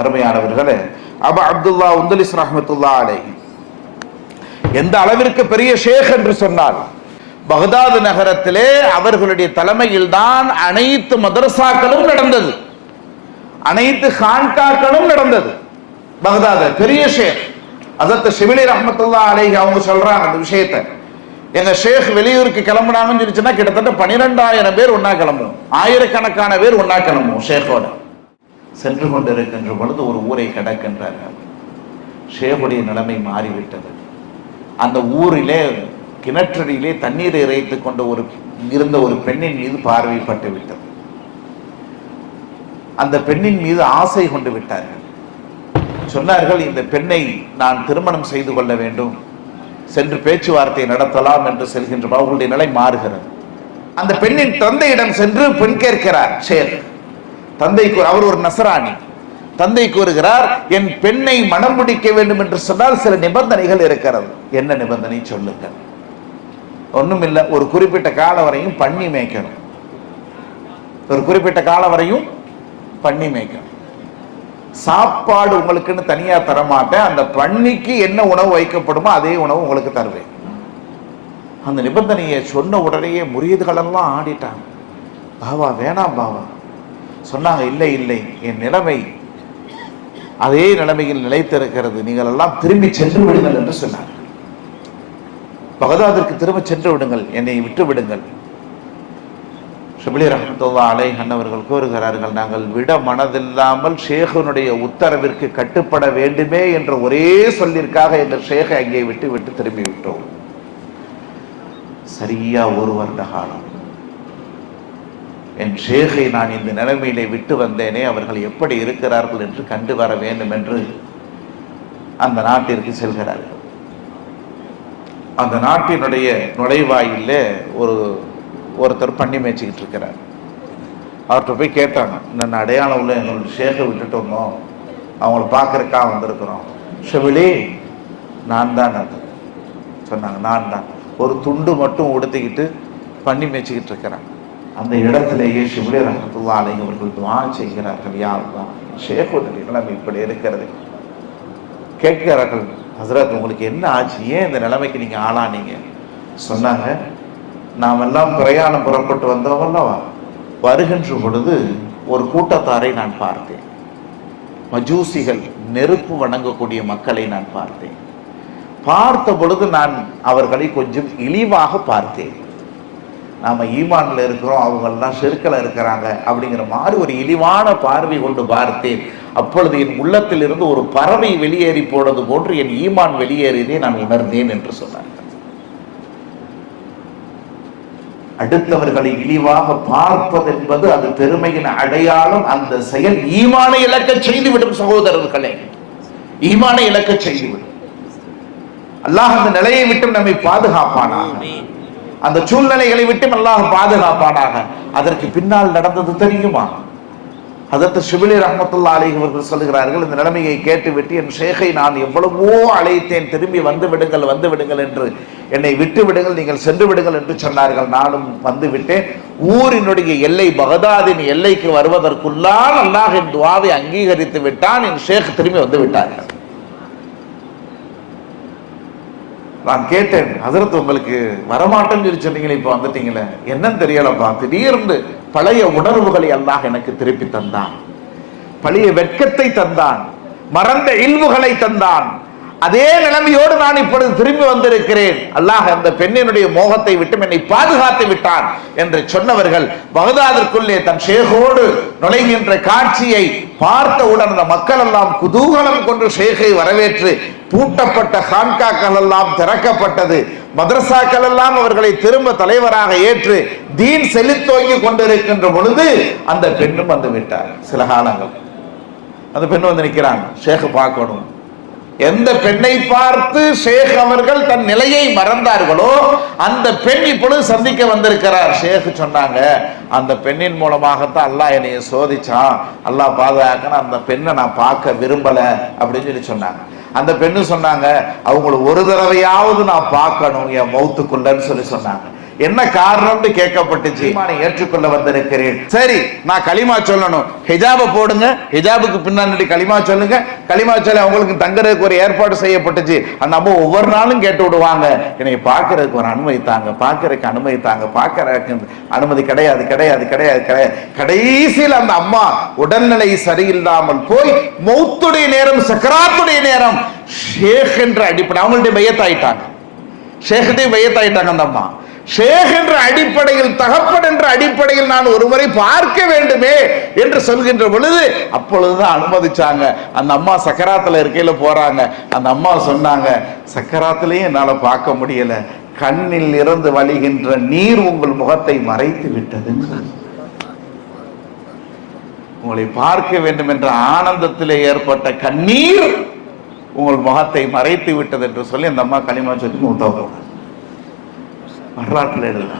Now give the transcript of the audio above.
அருமையானவர்களே. அப அப்துல்லா உந்தலிஸ் ரஹமத்துல்லா அலை எந்த அளவிற்கு பெரிய ஷேக் என்று சொன்னால் பகதாது நகரத்திலே அவர்களுடைய தலைமையில் தான் அனைத்து மதரசாக்களும் நடந்தது. அனைத்து ஹான்காக்களும் நடந்தது. பகதாது பெரிய ஷேக். அதற்கு சிவிலி ரஹமத்துல்லா அலை அவங்க சொல்றாங்க அந்த விஷயத்தை. எங்க ஷேக் வெளியூருக்கு கிளம்புனாங்கன்னு சொல்லிச்சுன்னா கிட்டத்தட்ட பனிரெண்டாயிரம் பேர் ஒன்னா கிளம்பும் ஆயிரக்கணக்கான பேர் ஒன்னா கிளம்பும் ஷேக்கோட. சென்று கொண்டிருக்கின்ற பொழுது ஒரு ஊரை கடக்கின்றார்கள். ஷேபுடைய நிலைமை மாறிவிட்டது. அந்த ஊரிலே கிணற்றடியிலே தண்ணீரை இறைத்துக் கொண்ட ஒரு இருந்த ஒரு பெண்ணின் மீது பார்வைப்பட்டு விட்டது அந்த பெண்ணின் மீது ஆசை கொண்டு விட்டார்கள். சொன்னார்கள் இந்த பெண்ணை நான் திருமணம் செய்து கொள்ள வேண்டும். சென்று பேச்சுவார்த்தை நடத்தலாம் என்று செல்கின்ற அவர்களுடைய நிலை மாறுகிறது. அந்த பெண்ணின் தந்தையிடம் சென்று பெண் கேட்கிறார் சேர் தந்தை அவர் ஒரு நசராணி. தந்தை கூறுகிறார் என் பெண்ணை மனம் முடிக்க வேண்டும் என்று சொன்னால் சில நிபந்தனைகள் இருக்கிறது. என்ன நிபந்தனை? சொல்லுங்கள். ஒண்ணுமில்லை ஒரு குறிப்பிட்ட காலம் வரையும் பண்ணி மேய்க்கணும். ஒரு குறிப்பிட்ட காலம் வரையும் பண்ணி மேய்க்கணும். சாப்பாடு உங்களுக்குன்னு தனியா தரமாட்டேன். அந்த பண்ணிக்கு என்ன உணவு வைக்கப்படுமோ அதே உணவு உங்களுக்கு தருவேன். அந்த நிபந்தனையை சொன்ன உடனேயே முறியதுகளெல்லாம் ஆடிட்டாங்க. பாவா வேணாம் பாவா. சொன்னாங்க இல்லை இல்லை என் நிலைமை அதே நிலைமையில் நிலைத்திருக்கிறது. நீங்கள் எல்லாம் திரும்பி சென்று விடுங்கள் என்று சொன்னார். பகதாதிற்கு திரும்ப சென்று விடுங்கள் என்னை விட்டு விடுங்கள். ஷபிலி ரஹமத்துல்லா அலை அண்ணவர்கள் கூறுகிறார்கள் நாங்கள் விட மனதில்லாமல் ஷேகனுடைய உத்தரவிற்கு கட்டுப்பட வேண்டுமே என்ற ஒரே சொல்லிற்காக எங்கள் ஷேகை அங்கே விட்டு விட்டு திரும்பி விட்டோம். சரியா ஒரு வருட காலம். என் ஷேகை நான் இந்த நிலைமையிலே விட்டு வந்தேனே அவர்கள் எப்படி இருக்கிறார்கள் என்று கண்டு வர வேண்டும் என்று அந்த நாட்டிற்கு செல்கிறார்கள். அந்த நாட்டினுடைய நுழைவாயில ஒரு ஒருத்தர் பண்ணி மேய்ச்சிக்கிட்டு இருக்கிறார். அவர்கிட்ட போய் கேட்டாங்க இந்த அடையாளம் உள்ள எங்களுடைய ஷேகை விட்டுட்டு வந்தோம். அவங்கள பார்க்கறக்கா வந்திருக்கிறோம். ஷெவிலி நான் தான் அது. சொன்னாங்க நான் தான். ஒரு துண்டு மட்டும் உடுத்திக்கிட்டு பண்ணி மேய்ச்சிக்கிட்டு இருக்கிறேன் அந்த இடத்திலேயே ஷிபிலி ரஹத்துல்லா அலை அவர்கள் துவா செய்கிறார்கள். யாருதான் ஷேகுடைய நிலைமை இப்படி இருக்கிறது. கேட்கிறார்கள் ஹசரத் உங்களுக்கு என்ன ஆச்சு? ஏன் இந்த நிலைமைக்கு நீங்க ஆளானீங்க? சொன்னாங்க நாம் எல்லாம் பிரயாணம் புறப்பட்டு வந்தவல்லவா வருகின்ற பொழுது ஒரு கூட்டத்தாரை நான் பார்த்தேன். மஜூசிகள் நெருப்பு வணங்கக்கூடிய மக்களை நான் பார்த்தேன். பார்த்த பொழுது நான் அவர்களை கொஞ்சம் இழிவாக பார்த்தேன். நாம ஈமானில் இருக்கிறோம் அவங்க எல்லாம் இருக்கிறாங்க அப்படிங்கிற மாதிரி ஒரு இழிவான பார்வை கொண்டு பார்த்தேன். அப்பொழுது என் உள்ளத்தில் இருந்து ஒரு பறவை வெளியேறி போனது போன்று என் ஈமான் வெளியேறியதை நான் உணர்ந்தேன் என்று சொன்னார். அடுத்தவர்களை இழிவாக பார்ப்பது என்பது அது பெருமையின் அடையாளம். அந்த செயல் ஈமானை இழக்க செய்துவிடும் சகோதரர்களே. ஈமானை இழக்க செய்துவிடும். அல்லாஹ் அந்த நிலையை விட்டு நம்மை பாதுகாப்பானா அந்த சூழ்நிலைகளை விட்டு அல்லாஹ் பாதுகாப்பானாக. அதற்கு பின்னால் நடந்தது தெரியுமா? அதற்கு சிபிலி ரஹமத்துல்லா அலி அவர்கள் சொல்லுகிறார்கள் இந்த நிலைமையை கேட்டுவிட்டு என் ஷேகை நான் எவ்வளவோ அழைத்தேன் திரும்பி வந்து விடுங்கள் வந்து விடுங்கள் என்று என்னை விட்டு விடுங்கள் நீங்கள் சென்று விடுங்கள் என்று சொன்னார்கள். நானும் வந்து விட்டேன். ஊரினுடைய எல்லை பகதாதின் எல்லைக்கு வருவதற்குள்ளால் அல்லாஹ் என் துவாவை அங்கீகரித்து விட்டான். என் ஷேக் திரும்பி வந்து விட்டார்கள் நான் கேட்டேன் அதிரத்து உங்களுக்கு வரமாட்டேன்னு சொல்லி சொன்னீங்களே இப்போ வந்துட்டீங்களே என்னன்னு தெரியலப்பா. திடீர்னு பழைய உணர்வுகளை அல்லாஹ் எனக்கு திருப்பி தந்தான். பழைய வெட்கத்தை தந்தான். மறந்த இல்வுகளை தந்தான். அதே நிலைமையோடு நான் இப்பொழுது திரும்பி வந்திருக்கிறேன். அல்லாஹ் அந்த பெண்ணினுடைய மோகத்தை விட்டு என்னை பாதுகாத்து விட்டான் என்று சொன்னவர்கள் பகதாதிற்குள்ளே தன் ஷேகோடு நுழைகின்ற காட்சியை பார்த்தவுடன் அந்த மக்கள் எல்லாம் குதூகலம் கொண்டு ஷேகை வரவேற்று பூட்டப்பட்ட ஹான்காக்கள் எல்லாம் திறக்கப்பட்டது. மதரசாக்கள் எல்லாம் அவர்களை திரும்ப தலைவராக ஏற்று தீன் செலுத்தோங்கி கொண்டிருக்கின்ற பொழுது அந்த பெண்ணும் வந்து விட்டார். சில காலங்கள். அந்த பெண் வந்து நிற்கிறாங்க ஷேக் பார்க்கணும். எந்த பெண்ணை பார்த்து ஷேக் அவர்கள் தன் நிலையை மறந்தார்களோ அந்த பெண் இப்பொழுது சந்திக்க வந்திருக்கிறார். ஷேக் சொன்னாங்க அந்த பெண்ணின் மூலமாகத்தான் அல்லாஹ் என்னைய சோதிச்சான். அல்லாஹ் பாதுகாக்கன்னு அந்த பெண்ணை நான் பார்க்க விரும்பல அப்படின்னு சொல்லி சொன்னாங்க. அந்த பெண்ணு சொன்னாங்க அவங்கள ஒரு தடவையாவது நான் பார்க்கணும் என் மௌத்துக்குள்ளன்னு சொல்லி சொன்னாங்க. என்ன காரணம்னு கேட்கப்பட்டுச்சு. ஏற்றுக்கொள்ள வந்திருக்கிறேன். சரி நான் களிமா சொல்லணும். ஹிஜாபை போடுங்க. ஹிஜாபுக்கு பின்னாடி களிமா சொல்லுங்க. களிமா சொல்லி அவங்களுக்கு தங்குறதுக்கு ஒரு ஏற்பாடு செய்யப்பட்டுச்சு. அந்த அம்மா ஒவ்வொரு நாளும் கேட்டு விடுவாங்க. என்னை பார்க்கறதுக்கு ஒரு அனுமதி தாங்க. பார்க்கறதுக்கு அனுமதி தாங்க. பார்க்கறதுக்கு அனுமதி கிடையாது கிடையாது கிடையாது கிடையாது. கடைசியில் அந்த அம்மா உடல்நிலை சரியில்லாமல் போய் மௌத்துடைய நேரம் சக்கராத்துடைய நேரம் ஷேக் என்ற அடிப்படை அவங்களுடைய மையத்தாயிட்டாங்க ஷேഖத்தை வையத்தாயிட்டாங்க அந்த அம்மா. ஷேக் என்ற அடிப்படையில் தகப்பன் என்ற அடிப்படையில் நான் ஒருமுறை பார்க்க வேண்டுமே என்று சொல்கின்ற பொழுது அப்பொழுதுதான் அனுமதிச்சாங்க. அந்த அம்மா சக்கராத்துல இருக்கையில போறாங்க. அந்த அம்மா சொன்னாங்க சக்கராத்திலையும் என்னால பார்க்க முடியல. கண்ணில் இருந்து வழிகின்ற நீர் உங்கள் முகத்தை மறைத்து விட்டது உங்களை பார்க்க வேண்டும் என்ற ஆனந்தத்திலே ஏற்பட்ட கண்ணீர் உங்கள் முகத்தை மறைத்து விட்டது என்று சொல்லி அந்த அம்மா களிமா சொல்லி மூத்தவங்க. మాట్లాడట్లేదు కదా